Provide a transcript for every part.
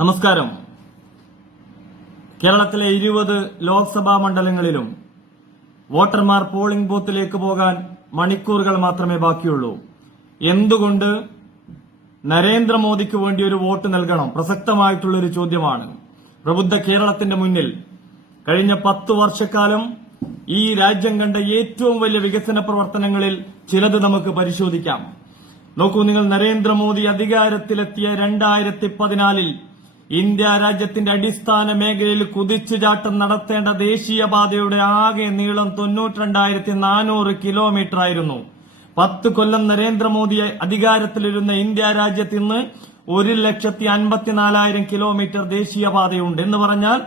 നമസ്കാരം. കേരളത്തിലെ 20 ലോക്സഭാ മണ്ഡലങ്ങളിലും വോട്ടർമാർ പോളിംഗ് ബൂത്തിലേക്ക് പോകാൻ മണിക്കൂറുകൾ മാത്രമേ ബാക്കിയുള്ളൂ. എന്തുകൊണ്ട് നരേന്ദ്രമോദിക്ക് വേണ്ടി ഒരു വോട്ട് നൽകണം? പ്രസക്തമായിട്ടുള്ളൊരു ചോദ്യമാണ്. പ്രബുദ്ധ കേരളത്തിന്റെ മുന്നിൽ കഴിഞ്ഞ 10 വർഷക്കാലം ഈ രാജ്യം കണ്ട ഏറ്റവും വലിയ വികസന പ്രവർത്തനങ്ങളിൽ ചിലത് നമുക്ക് പരിശോധിക്കാം. നോക്കൂ, നിങ്ങൾ നരേന്ദ്രമോദി അധികാരത്തിലെത്തിയ 2014 ഇന്ത്യ രാജ്യത്തിന്റെ അടിസ്ഥാന മേഖലയിൽ കുതിച്ചുചാട്ടം നടത്തേണ്ട ദേശീയപാതയുടെ ആകെ നീളം 92,400 കിലോമീറ്റർ ആയിരുന്നു. 10 കൊല്ലം നരേന്ദ്രമോദി അധികാരത്തിലിരുന്ന ഇന്ത്യ രാജ്യത്ത് ഇന്ന് 1,54,000 കിലോമീറ്റർ ദേശീയപാതയുണ്ട്. എന്ന് പറഞ്ഞാൽ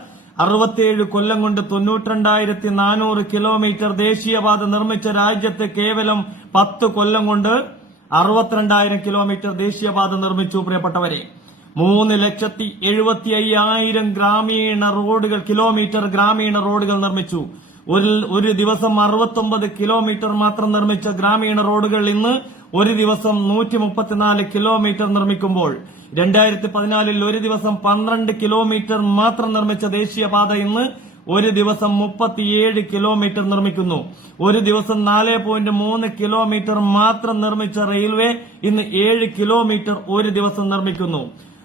67 കൊല്ലം കൊണ്ട് 92,400 കിലോമീറ്റർ ദേശീയപാത നിർമ്മിച്ച രാജ്യത്ത് കേവലം 10 കൊല്ലം കൊണ്ട് 62,000 കിലോമീറ്റർ ദേശീയപാത നിർമ്മിച്ചു. പ്രിയപ്പെട്ടവരെ, 3,75,000 കിലോമീറ്റർ ഗ്രാമീണ റോഡുകൾ നിർമ്മിച്ചു. ഒരു ദിവസം 69 കിലോമീറ്റർ മാത്രം നിർമ്മിച്ച ഗ്രാമീണ റോഡുകൾ ഇന്ന് ഒരു ദിവസം 134 കിലോമീറ്റർ നിർമ്മിക്കുമ്പോൾ 2014 ഒരു ദിവസം 12 കിലോമീറ്റർ മാത്രം നിർമ്മിച്ച ദേശീയപാത ഇന്ന് ഒരു ദിവസം 37 കിലോമീറ്റർ നിർമ്മിക്കുന്നു. ഒരു ദിവസം 4.3 കിലോമീറ്റർ മാത്രം നിർമ്മിച്ച റെയിൽവേ ഇന്ന് 7 കിലോമീറ്റർ ഒരു ദിവസം നിർമ്മിക്കുന്നു.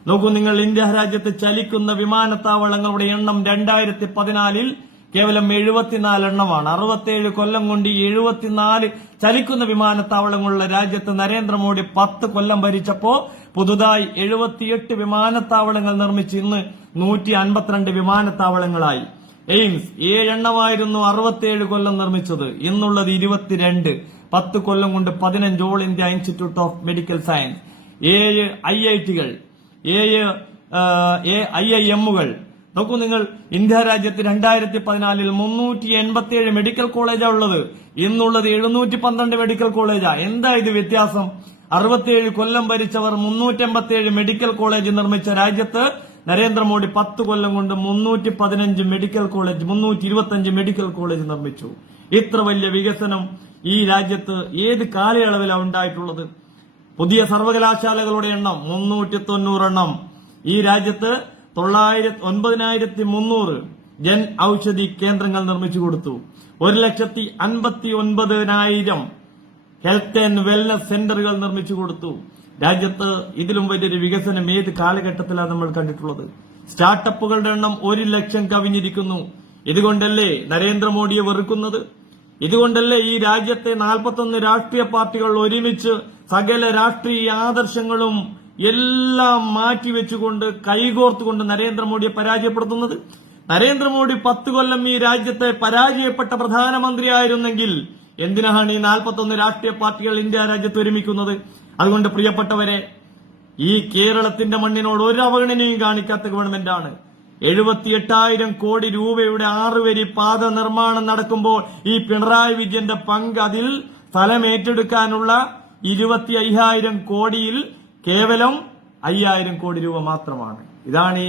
നോക്കൂ, നിങ്ങൾ ഇന്ത്യ രാജ്യത്ത് ചലിക്കുന്ന വിമാനത്താവളങ്ങളുടെ എണ്ണം 2014 കേവലം 74 എണ്ണമാണ്. 67 കൊല്ലം കൊണ്ട് 74 ചലിക്കുന്ന വിമാനത്താവളങ്ങളുള്ള രാജ്യത്ത് നരേന്ദ്രമോദി 10 കൊല്ലം ഭരിച്ചപ്പോ പുതുതായി 78 വിമാനത്താവളങ്ങൾ നിർമ്മിച്ച് ഇന്ന് 152 വിമാനത്താവളങ്ങളായി. എയിംസ് 7 എണ്ണമായിരുന്നു 67 കൊല്ലം നിർമ്മിച്ചത്, ഇന്നുള്ളത് 22. 10 കൊല്ലം കൊണ്ട് 15 all India institute of medical science, 7 IIT-കൾ, 7 IIM-കൾ. നോക്കൂ, നിങ്ങൾ ഇന്ത്യ രാജ്യത്ത് 2014 387 മെഡിക്കൽ കോളേജാണ് ഉള്ളത്, ഇന്നുള്ളത് 712 മെഡിക്കൽ കോളേജാ. എന്താ ഇത് വ്യത്യാസം? 67 കൊല്ലം ഭരിച്ചവർ 387 മെഡിക്കൽ കോളേജ് നിർമ്മിച്ച രാജ്യത്ത് നരേന്ദ്രമോദി 10 കൊല്ലം കൊണ്ട് 325 മെഡിക്കൽ കോളേജ് 325 മെഡിക്കൽ കോളേജ് നിർമ്മിച്ചു. ഇത്ര വലിയ വികസനം ഈ രാജ്യത്ത് ഏത് കാലയളവിലാണ് ഉണ്ടായിട്ടുള്ളത്? പുതിയ സർവകലാശാലകളുടെ എണ്ണം 390 എണ്ണം. ഈ രാജ്യത്ത് 9,300 ജൻ ഔഷധി കേന്ദ്രങ്ങൾ നിർമ്മിച്ചു കൊടുത്തു. 1,59,000 ഹെൽത്ത് ആൻഡ് വെൽനസ് സെന്ററുകൾ നിർമ്മിച്ചു കൊടുത്തു. രാജ്യത്ത് ഇതിലും വലിയൊരു വികസനം ഏത് കാലഘട്ടത്തിലാണ് നമ്മൾ കണ്ടിട്ടുള്ളത്? സ്റ്റാർട്ടപ്പുകളുടെ എണ്ണം 1 ലക്ഷം കവിഞ്ഞിരിക്കുന്നു. ഇതുകൊണ്ടല്ലേ നരേന്ദ്രമോദിയെ വെറുക്കുന്നത്? ഇതുകൊണ്ടല്ലേ ഈ രാജ്യത്തെ 41 രാഷ്ട്രീയ പാർട്ടികൾ ഒരുമിച്ച് സകല രാഷ്ട്രീയ ആദർശങ്ങളും എല്ലാം മാറ്റിവെച്ചുകൊണ്ട് കൈകോർത്തുകൊണ്ട് നരേന്ദ്രമോദിയെ പരാജയപ്പെടുത്തുന്നത്? നരേന്ദ്രമോദി 10 കൊല്ലം ഈ രാജ്യത്തെ പരാജയപ്പെട്ട പ്രധാനമന്ത്രിയായിരുന്നെങ്കിൽ എന്തിനാണ് ഈ 41 രാഷ്ട്രീയ പാർട്ടികൾ ഇന്ത്യ രാജ്യത്ത് ഒരുമിക്കുന്നത്? അതുകൊണ്ട് പ്രിയപ്പെട്ടവരെ, ഈ കേരളത്തിന്റെ മണ്ണിനോട് ഒരു അവഗണനയും കാണിക്കാത്ത ഗവൺമെന്റാണ്. 78,000 കോടി രൂപയുടെ 6 വരി പാത നിർമ്മാണം നടക്കുമ്പോൾ ഈ പിണറായി വിജയന്റെ പങ്ക് അതിൽ സ്ഥലം ഏറ്റെടുക്കാനുള്ള 25,000 കോടിയിൽ കേവലം 5,000 കോടി രൂപ മാത്രമാണ്. ഇതാണ്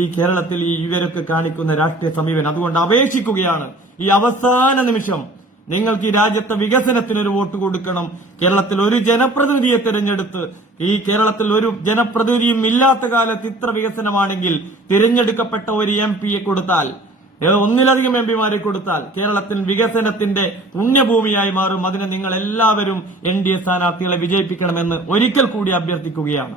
ഈ കേരളത്തിൽ ഈ ഇവരൊക്കെ കാണിക്കുന്ന രാഷ്ട്രീയ സമീപനം. അതുകൊണ്ട് അപേക്ഷിക്കുകയാണ്, ഈ അവസാന നിമിഷം നിങ്ങൾക്ക് ഈ രാജ്യത്തെ വികസനത്തിനൊരു വോട്ട് കൊടുക്കണം. കേരളത്തിൽ ഒരു ജനപ്രതിനിധിയെ തിരഞ്ഞെടുത്ത്, ഈ കേരളത്തിൽ ഒരു ജനപ്രതിനിധിയും ഇല്ലാത്ത കാലത്ത് ഇത്ര വികസനമാണെങ്കിൽ തിരഞ്ഞെടുക്കപ്പെട്ട ഒരു MP-യെ കൊടുത്താൽ, ഒന്നിലധികം MP-മാരെ കൊടുത്താൽ കേരളത്തിൽ വികസനത്തിന്റെ പുണ്യഭൂമിയായി മാറും. അതിന് നിങ്ങൾ എല്ലാവരും NDA സ്ഥാനാർത്ഥികളെ വിജയിപ്പിക്കണമെന്ന് ഒരിക്കൽ കൂടി അഭ്യർത്ഥിക്കുകയാണ്.